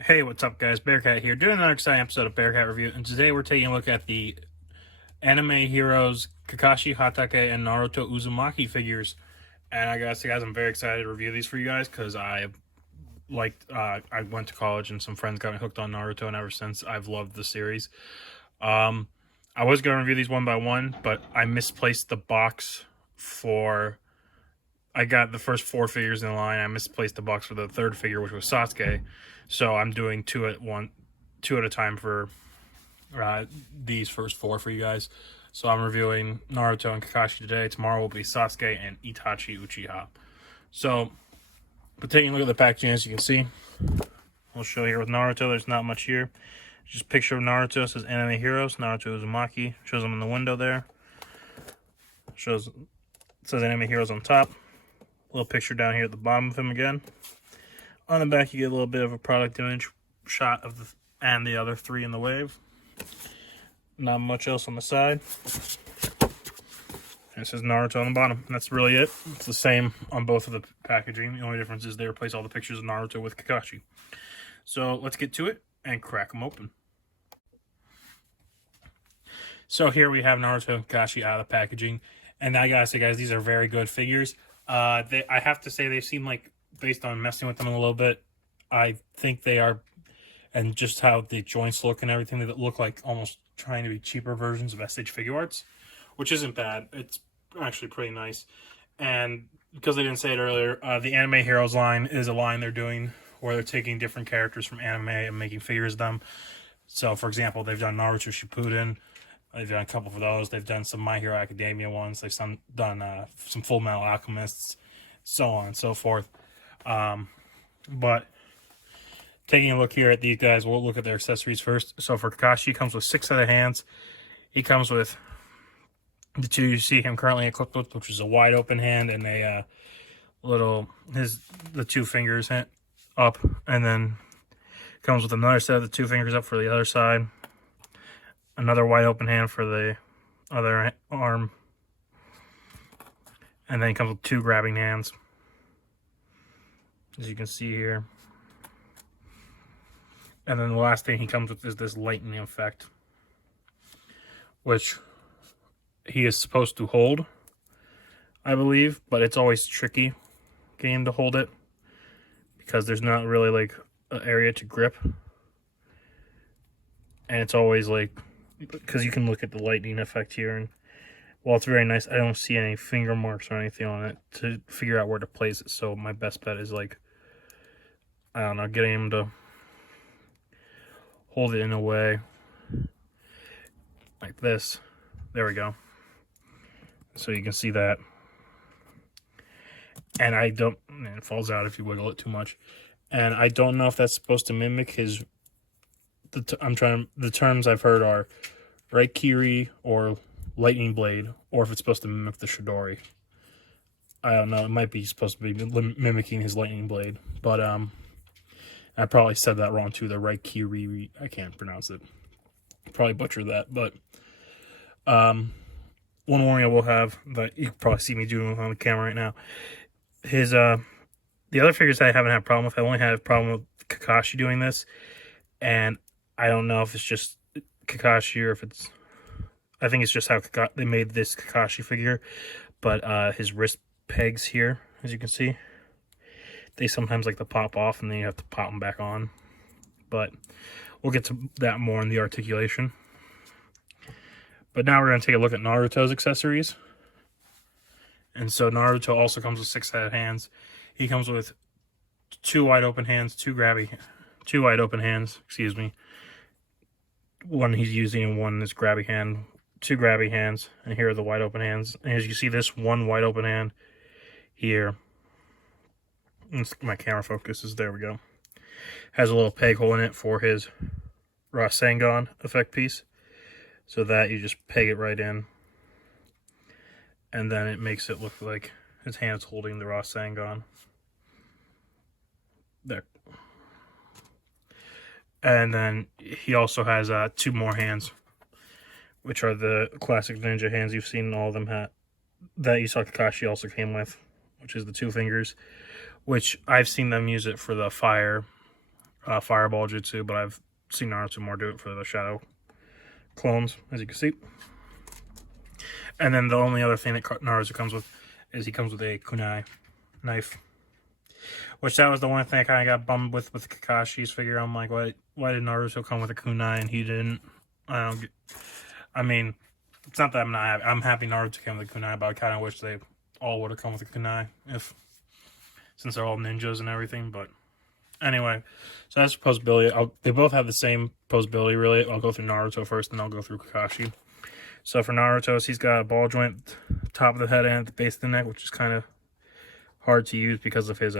Hey, what's up, guys? Bearcat here, doing another exciting episode of Bearcat Review, and today we're taking a look at the anime heroes Kakashi Hatake and Naruto Uzumaki figures. And guys, I'm very excited to review these for you guys because I went to college and some friends got me hooked on Naruto, and ever since I've loved the series. Um, I was going to review these one by one, but I misplaced the box for. I got the first four figures in line. I misplaced the box for the third figure, which was Sasuke. So I'm doing two at a time for these first four for you guys. So I'm reviewing Naruto and Kakashi today. Tomorrow will be Sasuke and Itachi Uchiha. So, but taking a look at the packaging, as you can see, we'll show here with Naruto. There's not much here. Just a picture of Naruto. It says Anime Heroes. Naruto Uzumaki. Shows him in the window there. It says Anime Heroes on top. A little picture down here at the bottom of him again. On the back, you get a little bit of a product image shot of the other three in the wave. Not much else on the side. And it says Naruto on the bottom. And that's really it. It's the same on both of the packaging. The only difference is they replace all the pictures of Naruto with Kakashi. So let's get to it and crack them open. So here we have Naruto and Kakashi out of the packaging. And I gotta say, guys, these are very good figures. I have to say they seem like, based on messing with them a little bit, I think they are, and just how the joints look and everything, they look like almost trying to be cheaper versions of SH Figure Arts, which isn't bad. It's actually pretty nice. And because I didn't say it earlier, the Anime Heroes line is a line they're doing where they're taking different characters from anime and making figures of them. So, for example, they've done Naruto Shippuden. They've done a couple of those. They've done some My Hero Academia ones. They've done some Full Metal Alchemists, so on and so forth. But taking a look here at these guys, we'll look at their accessories first. So for Kakashi, he comes with 6 set of hands. He comes with the two you see him currently equipped with, which is a wide open hand and the 2 fingers up, and then comes with another set of the 2 fingers up for the other side. Another wide open hand for the other arm. And then he comes with 2 grabbing hands, as you can see here. And then the last thing he comes with is this lightning effect, which he is supposed to hold, I believe, but it's always tricky getting him to hold it because there's not really like an area to grip. And it's always like, because you can look at the lightning effect here, and while it's very nice, I don't see any finger marks or anything on it to figure out where to place it. So my best bet is, like, I don't know, getting him to hold it in a way like this. There we go. So you can see that. And it falls out if you wiggle it too much. And I don't know if that's supposed to mimic his, the terms I've heard are Raikiri or Lightning Blade, or if it's supposed to mimic the Chidori. I don't know. It might be supposed to be mimicking his Lightning Blade, but I probably said that wrong too. The Raikiri, I can't pronounce it. Probably butchered that, but one warning I will have that you can probably see me doing on the camera right now. The other figures I haven't had a problem with. I only had a problem with Kakashi doing this, and I don't know if it's just Kakashi or if it's, I think it's just how they made this Kakashi figure, but his wrist pegs here, as you can see, they sometimes like to pop off and then you have to pop them back on, but we'll get to that more in the articulation. But now we're going to take a look at Naruto's accessories. And so Naruto also comes with 6 set of hands. He comes with 2 wide open hands, 2 wide open hands, excuse me. One he's using and one is grabby hand, 2 grabby hands, and here are the wide open hands. And as you see, this one wide open hand here, my camera focuses, there we go, has a little peg hole in it for his Rasengan effect piece, so that you just peg it right in, and then it makes it look like his hand's holding the Rasengan. There. And then he also has 2 more hands, which are the classic ninja hands you've seen all of them that you saw Kakashi also came with, which is the 2 fingers, which I've seen them use it for the fire fireball jutsu, but I've seen Naruto more do it for the shadow clones, as you can see. And then the only other thing that Naruto comes with is he comes with a kunai knife. Which that was the one thing I kind of got bummed with Kakashi's figure. I'm like, why did Naruto come with a kunai and he didn't? I mean, it's not that I'm not happy. I'm happy Naruto came with a kunai, but I kind of wish they all would have come with a kunai since they're all ninjas and everything. But anyway, so that's posability. They both have the same posability, really. I'll go through Naruto first, and I'll go through Kakashi. So for Naruto's, he's got a ball joint top of the head and at the base of the neck, which is kind of hard to use because of his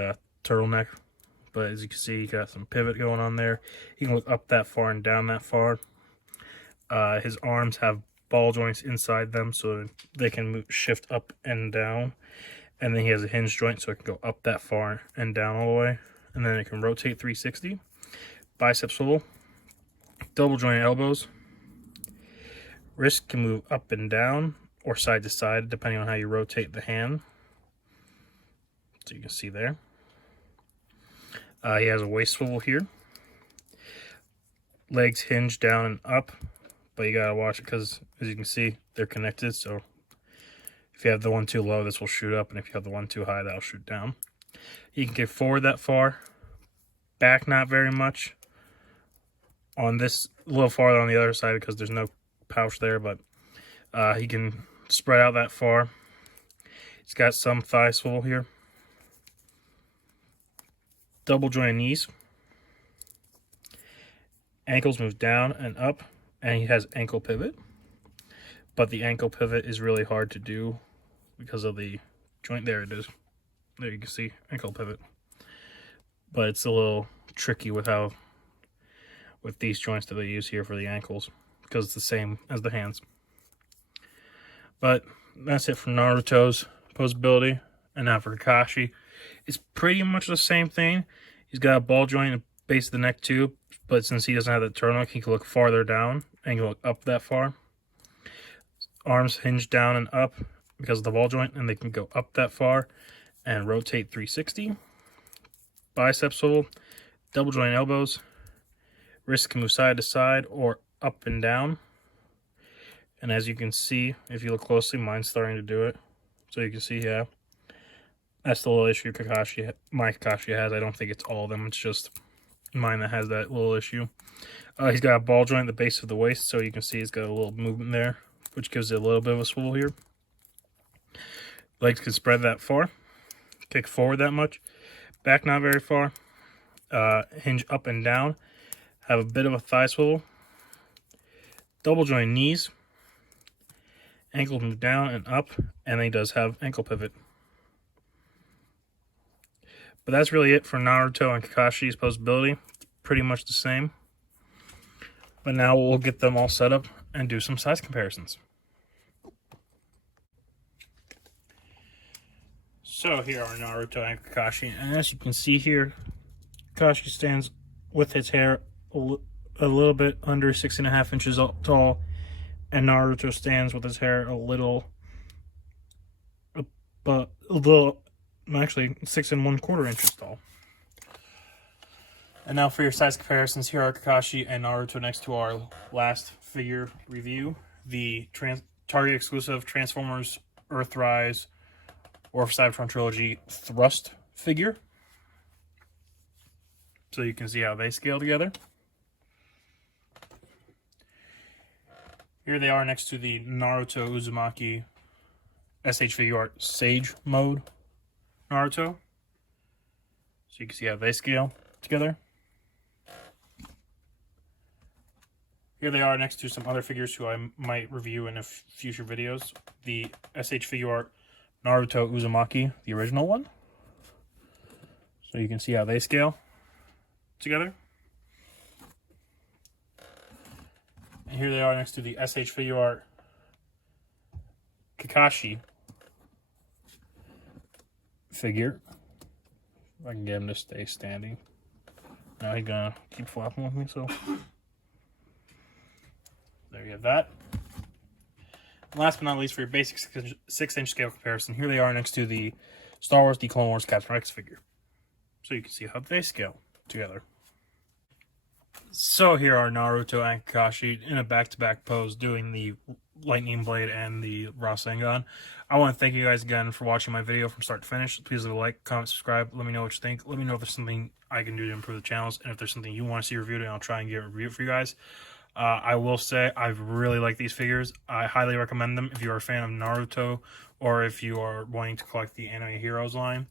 turtleneck. But as you can see, he got some pivot going on there. He can look up that far and down that far. His arms have ball joints inside them, so they can shift up and down. And then he has a hinge joint, so it can go up that far and down all the way. And then it can rotate 360. Bicep swivel. Double joint elbows. Wrist can move up and down or side to side, depending on how you rotate the hand. So you can see there. He has a waist swivel here. Legs hinge down and up, but you gotta watch it because, as you can see, they're connected. So if you have the one too low, this will shoot up, and if you have the one too high, that'll shoot down. You can get forward that far, back not very much. On this, a little farther on the other side because there's no pouch there, but he can spread out that far. He's got some thigh swivel here. Double joint knees. Ankles move down and up, and he has ankle pivot. But the ankle pivot is really hard to do because of the joint. There it is. There you can see ankle pivot. But it's a little tricky with these joints that they use here for the ankles, because it's the same as the hands. But that's it for Naruto's posability. And now for Kakashi, it's pretty much the same thing. He's got a ball joint at the base of the neck too, but since he doesn't have the turtleneck, he can look farther down and he can look up that far. Arms hinge down and up because of the ball joint, and they can go up that far and rotate 360. Bicep swivel, double joint elbows. Wrists can move side to side or up and down. And as you can see, if you look closely, mine's starting to do it. So you can see, yeah, that's the little issue my Kakashi has. I don't think it's all of them. It's just mine that has that little issue. He's got a ball joint at the base of the waist, so you can see he's got a little movement there, which gives it a little bit of a swivel here. Legs can spread that far. Kick forward that much. Back not very far. Hinge up and down. Have a bit of a thigh swivel. Double joint knees. Ankles move down and up, and he does have ankle pivot. But that's really it for Naruto and Kakashi's posability. It's pretty much the same. But now we'll get them all set up and do some size comparisons. So here are Naruto and Kakashi, and as you can see here, Kakashi stands with his hair a little bit under 6.5 inches tall, and Naruto stands with his hair actually 6 1/4 inches tall. And now for your size comparisons, here are Kakashi and Naruto next to our last figure review, the Target exclusive Transformers Earthrise or Cybertron Trilogy Thrust figure. So you can see how they scale together. Here they are next to the Naruto Uzumaki SH Figure Art Sage Mode Naruto. So you can see how they scale together. Here they are next to some other figures who I might review in future videos. The SH Figure Art Naruto Uzumaki, the original one. So you can see how they scale together. And here they are next to the SH Figure Art Kakashi figure. If I can get him to stay standing. Now he's gonna keep flopping with me, so there you have that. And last but not least, for your basic 6-inch scale comparison, here they are next to the Star Wars The Clone Wars Captain Rex figure. So you can see how they scale together. So here are Naruto and Kakashi in a back-to-back pose doing the lightning blade and the Rasengan. I want to thank you guys again for watching my video from start to finish. Please leave a like, comment, subscribe. Let me know what you think. Let me know if there's something I can do to improve the channels, and if there's something you want to see reviewed, and I'll try and get a review for you guys. I will say I really like these figures. I highly recommend them if you are a fan of Naruto or if you are wanting to collect the anime heroes line.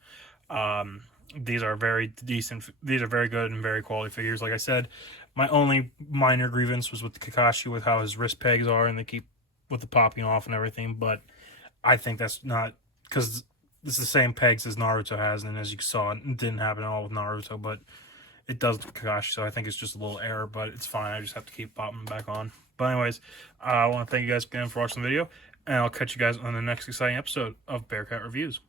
These are very decent. These are very good and very quality figures. Like I said, my only minor grievance was with the Kakashi, with how his wrist pegs are and they keep with the popping off and everything. But I think that's not because it's the same pegs as Naruto has, and as you saw, it didn't happen at all with Naruto, but it does with Kakashi. So I think it's just a little error, but it's fine. I just have to keep popping back on. But anyways, I want to thank you guys again for watching the video, and I'll catch you guys on the next exciting episode of Bearcat Reviews.